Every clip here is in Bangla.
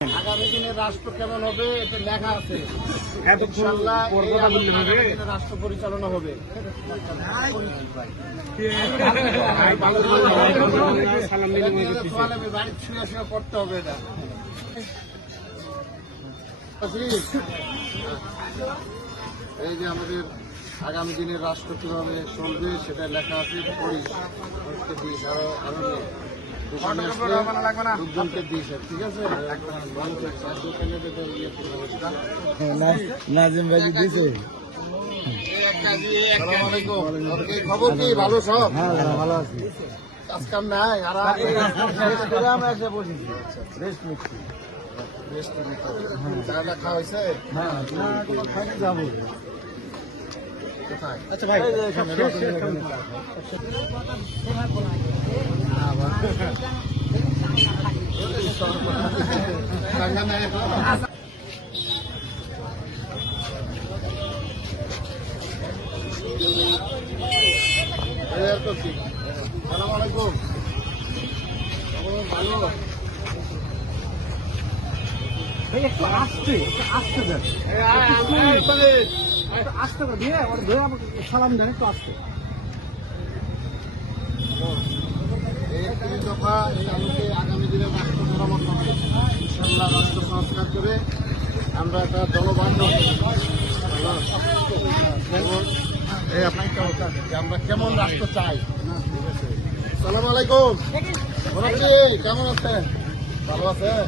আগামী দিনে রাষ্ট্র কেমন হবে এটা লেখা আছে? দিনে রাষ্ট্র পরিচালনা হবে। বাড়ির শুয়ে শুয়ে করতে হবে এটা। এই যে আমাদের আগামী দিনের রাষ্ট্র কীভাবে চলবে সেটা লেখা আছে। পড়ি আরও আরও লোকজনকে দিস ঠিক আছে মানুষের চার দোকানে তো ইয়ে করবে। নাজিম ভাই দিছে। আসসালামু আলাইকুম। ওকে, খবর কি? ভালো সব? হ্যাঁ ভালো আছি। কাজ কাম নাই আর আমরা এসে বসেছি। রেস্ট নিচ্ছি। চাটা খাওয়া হয়েছে? হ্যাঁ যাব। আচ্ছা ভাই একটু আসতে আসতে দেন আসতে আমাকে সালাম দেন একটু আসতে। এই দফা, এই আলোকে আগামী দিনে রাষ্ট্র হবে। ইনশাল্লাহ রাষ্ট্র সংস্কার করে আমরা একটা দলবান্ধব আমরা কেমন রাষ্ট্র চাই? সালাম আলাইকুম। কেমন আছেন? ভালো আছেন?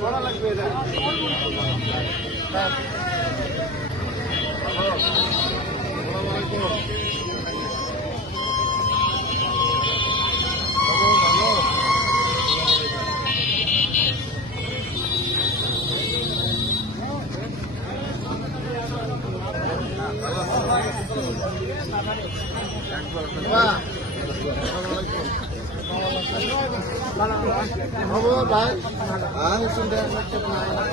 করা লাগবে এটা। হ্যাঁ। হ্যালো। আসসালামু আলাইকুম। খবর ভালো? বাবা, আসসালামু আলাইকুম। খবর ভাই আমি চিন্তা করতে নাই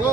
ও